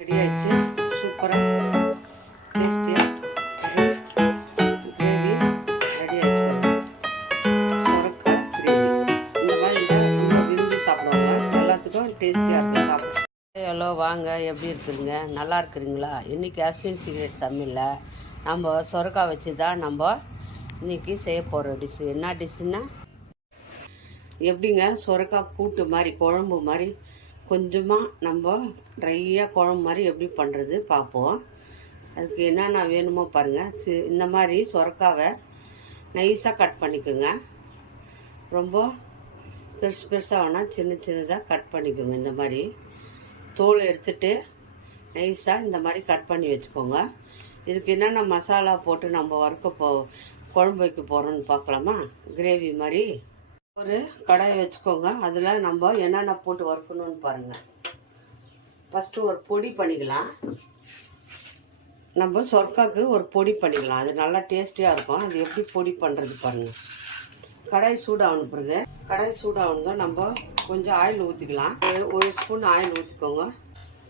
Ready ஆயிடுச்சு. சூப்பராக டேஸ்டியாக கிரேவி ரெடி ஆயிடுச்சு. சொரக்காய் கிரேவி இந்த மாதிரி இருந்தால் ரொம்ப விரும்பி சாப்பிடுவாங்க. எல்லாத்துக்கும் டேஸ்டியாக இருக்கும் சாப்பிட. ஹலோ வாங்க, எப்படி இருக்குதுங்க? நல்லா இருக்குறீங்களா? இன்றைக்கி அஸ்வின் சீக்ரெட் சமையலில் நம்ம சொரக்காய் வச்சு தான் நம்ம இன்றைக்கி செய்ய போகிற டிஷ்ஷு. என்ன டிஷ்ஷுன்னா எப்படிங்க சொரக்காய் கூட்டு மாதிரி குழம்பு மாதிரி கொஞ்சமாக நம்ம ட்ரையாக குழம்பு மாதிரி எப்படி பண்ணுறது பார்ப்போம். அதுக்கு என்னென்ன வேணுமோ பாருங்கள். இந்த மாதிரி சொரக்காவை நைஸாக கட் பண்ணிக்கோங்க. ரொம்ப பெருசாக வேணால் சின்னதாக கட் பண்ணிக்கோங்க. இந்த மாதிரி தோல் எடுத்துட்டு நைஸாக இந்த மாதிரி கட் பண்ணி வச்சுக்கோங்க. இதுக்கு என்னென்ன மசாலா போட்டு நம்ம குழம்பு வைக்க போகிறோன்னு பார்க்கலாமா? கிரேவி மாதிரி ஒரு கடாயை வச்சுக்கோங்க. அதில் நம்ம என்னென்ன போட்டு வறுக்கணும்னு பாருங்கள். ஃபஸ்ட்டு ஒரு பொடி பண்ணிக்கலாம். நம்ம சொரக்காய்க்கு ஒரு பொடி பண்ணிக்கலாம். அது நல்லா டேஸ்டியாக இருக்கும். அது எப்படி பொடி பண்ணுறது பாருங்கள். கடாய் சூடாகணும். பிறகு கடாய் சூடாகணும் நம்ம கொஞ்சம் ஆயில் ஊற்றிக்கலாம். ஒரு ஸ்பூன் ஆயில் ஊற்றிக்கோங்க.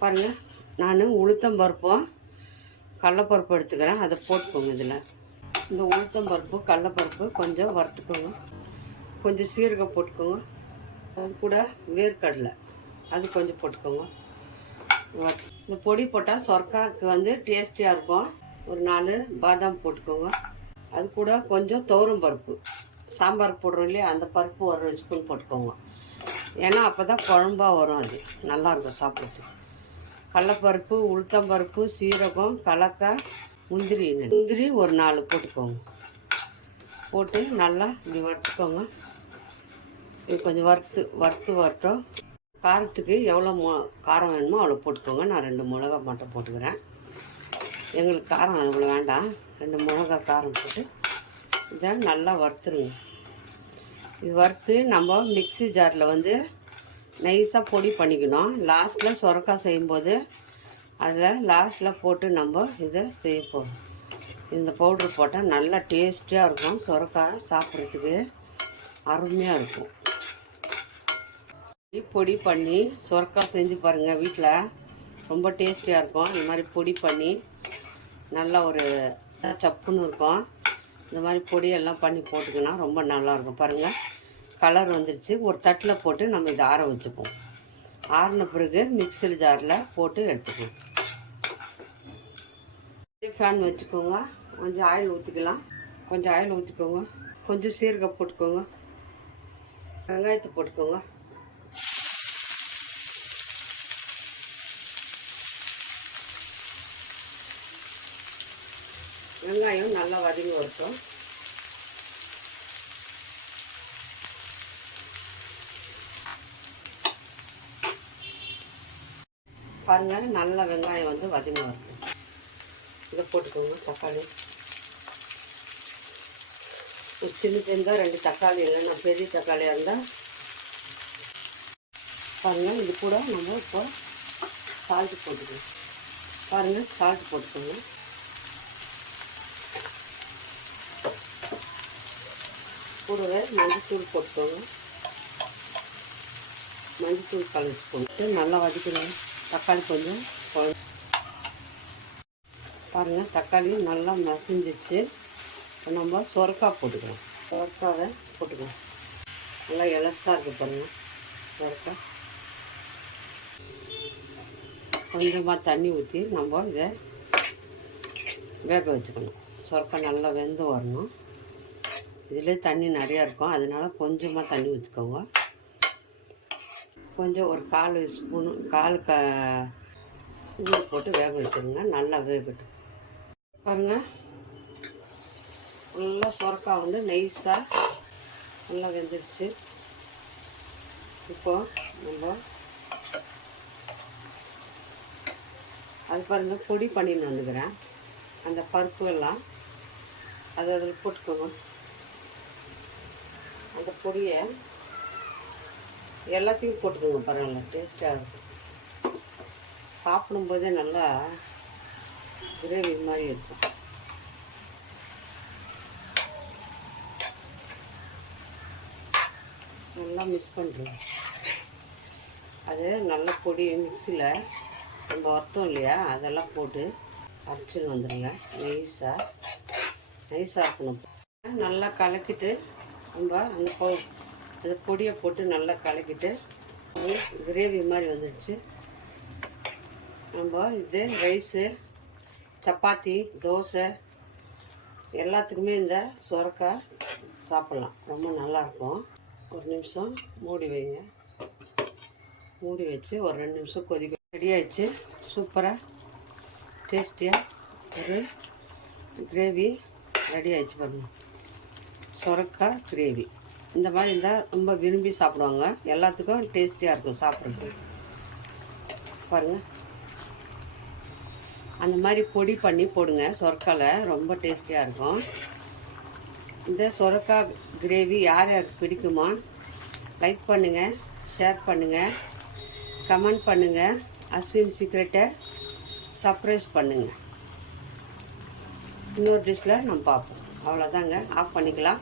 பாருங்கள், நான் உளுத்தம்பருப்பும் கடலப்பருப்பு எடுத்துக்கிறேன். அதை போட்டுக்கோங்க. இதில் இந்த உளுத்தம்பருப்பு கடலப்பருப்பு கொஞ்சம் வறுத்துக்கோங்க. கொஞ்சம் சீரகம் போட்டுக்கோங்க. அது கூட வேர்க்கடலை அது கொஞ்சம் போட்டுக்கோங்க. இந்த பொடி போட்டால் சொரக்காய்க்கு டேஸ்டியாக இருக்கும். ஒரு 4 பாதாம் போட்டுக்கோங்க. அது கூட கொஞ்சம் துவரம் பருப்பு, சாம்பார் போடுறோம் இல்லையா, அந்த பருப்பு ஒரு ஸ்பூன் போட்டுக்கோங்க. ஏன்னா அப்போ தான் குழம்பாக வரும். அது நல்லாயிருக்கும் சாப்பிட்றதுக்கு. கடலப்பருப்பு, உளுத்தம்பருப்பு, சீரகம், கலக்காய், முந்திரி ஒரு 4 போட்டுக்கோங்க. போட்டு நல்லா இப்படி வறுத்துக்கோங்க. இது கொஞ்சம் வறுத்து வரட்டும். காரத்துக்கு எவ்வளோ காரம் வேணுமோ அவ்வளோ போட்டுக்கோங்க. நான் 2 மிளகா மட்டும் போட்டுக்கிறேன். எங்களுக்கு காரம் இவ்வளோ வேண்டாம். 2 மிளகா காரம் போட்டு இதை நல்லா வறுத்துருங்க. இது வறுத்து நம்ம மிக்ஸி ஜாரில் நைஸாக பொடி பண்ணிக்கணும். லாஸ்ட்டில் சொரக்காய் செய்யும்போது அதில் லாஸ்ட்டில் போட்டு நம்ம இதை செய்ய போகிறோம். இந்த பவுட்ரு போட்டால் நல்லா டேஸ்டியாக இருக்கும். சொரக்காய் சாப்பிட்றதுக்கு அருமையாக இருக்கும். பொடி பண்ணி சொரக்காய் செஞ்சு பாருங்கள். வீட்டில் ரொம்ப டேஸ்டியாக இருக்கும். இந்த மாதிரி பொடி பண்ணி நல்லா ஒரு சப்புன்னு இருக்கும். இந்த மாதிரி பொடியெல்லாம் பண்ணி போட்டுக்கினா ரொம்ப நல்லாயிருக்கும். பாருங்கள், கலர் வந்துடுச்சு. ஒரு தட்டில் போட்டு நம்ம இதை ஆற வச்சுப்போம். ஆறின பிறகு மிக்ஸி ஜாரில் போட்டு எடுத்துக்குவோம். ஃபேன் வச்சுக்கோங்க. கொஞ்சம் ஆயில் ஊற்றிக்கலாம். கொஞ்சம் ஆயில் ஊற்றிக்கோங்க. கொஞ்சம் சீரகம் போட்டுக்கோங்க. வெங்காயத்தை போட்டுக்கோங்க. வெங்காயம் நல்லா வதங்கி வரட்டும். பாருங்கள், நல்லா வெங்காயம் வதங்கி வரட்டும். இதை போட்டுக்கோங்க. தக்காளி சின்னதாக 2 தக்காளி இல்லைன்னா பெரிய தக்காளியாக இருந்தால் பாருங்கள். இது கூட நம்ம இப்போ சால்ட்டு போட்டுக்கோங்க. பாருங்கள், சால்ட் போட்டுக்கோங்க. கூடவே மஞ்சத்தூள் போட்டுக்கோங்க. மஞ்சத்தூள் 1 ஸ்பூன் நல்லா வதக்கணும். தக்காளி கொஞ்சம் பாருங்கள், தக்காளி நல்லா மசிஞ்சிச்சு. நம்ம சொரக்காய் போட்டுக்கலாம். சொரக்காவை போட்டுக்கலாம். நல்லா இலசாக இருக்குது பாருங்கள். சொரக்காய் கொஞ்சமாக தண்ணி ஊற்றி நம்ம இதை வேக வச்சுக்கணும். சொரக்காய் நல்லா வெந்து வரணும். இதிலே தண்ணி நிறையா இருக்கும். அதனால் கொஞ்சமாக தண்ணி ஊற்றிக்கோங்க. கொஞ்சம் ஒரு 1/4 ஸ்பூனு உப்பு போட்டு வேக வச்சுருங்க. நல்லா வேகட்டும். பாருங்கள், நல்லா சொரக்காய் நைஸாக நல்லா வெந்துடுச்சு. இப்போ நம்ம அது பாருங்கள், பொடி பண்ணின்னு வந்துக்கிறேன். அந்த பருப்பு எல்லாம் அதில் போட்டுக்கோங்க. அந்த பொடியை எல்லாத்தையும் போட்டுக்கோங்க. பரவாயில்ல, டேஸ்ட்டாக இருக்கும். சாப்பிடும்போதே நல்லா கிரேவி மாதிரி இருக்கும். நல்லா மிக்ஸ் பண்ணுறோம். அது நல்ல பொடி மிக்ஸியில் நம்ம வறுத்தோம் இல்லையா, அதெல்லாம் போட்டு அரைச்சின்னு வந்துடுங்க. நைஸாக இருக்கணும். நல்லா கலக்கிட்டு நம்ம அந்த பொடியை போட்டு நல்லா கலக்கிட்டு கிரேவி மாதிரி வந்துடுச்சு. நம்ம இது ரைஸு, சப்பாத்தி, தோசை எல்லாத்துக்குமே இந்த சுரக்காய் சாப்பிட்லாம். ரொம்ப நல்லாயிருக்கும். ஒரு நிமிஷம் மூடி வைங்க. மூடி வச்சு ஒரு 2 நிமிஷம் கொதிக்க. ரெடி ஆகிடுச்சு. சூப்பராக டேஸ்டியாக ஒரு கிரேவி ரெடி ஆகிடுச்சு பாருங்க. சுரக்காய் கிரேவி இந்த மாதிரி இருந்தால் ரொம்ப விரும்பி சாப்பிடுவாங்க. எல்லாத்துக்கும் டேஸ்டியாக இருக்கும் சாப்பிட்றதுக்கு. பாருங்கள், அந்த மாதிரி பொடி பண்ணி போடுங்க. சுரக்காயில் ரொம்ப டேஸ்டியாக இருக்கும். இந்த சுரக்காய் கிரேவி யார் யாருக்கு பிடிக்குமோ லைக் பண்ணுங்கள், ஷேர் பண்ணுங்கள், கமெண்ட் பண்ணுங்கள். அஸ்வின் சீக்ரெட்டை சர்ப்ரைஸ் பண்ணுங்கள். இன்னொரு டிஷ்ஷில் நம்ம பார்ப்போம். அவ்வளோதாங்க. ஆஃப் பண்ணிக்கலாம்.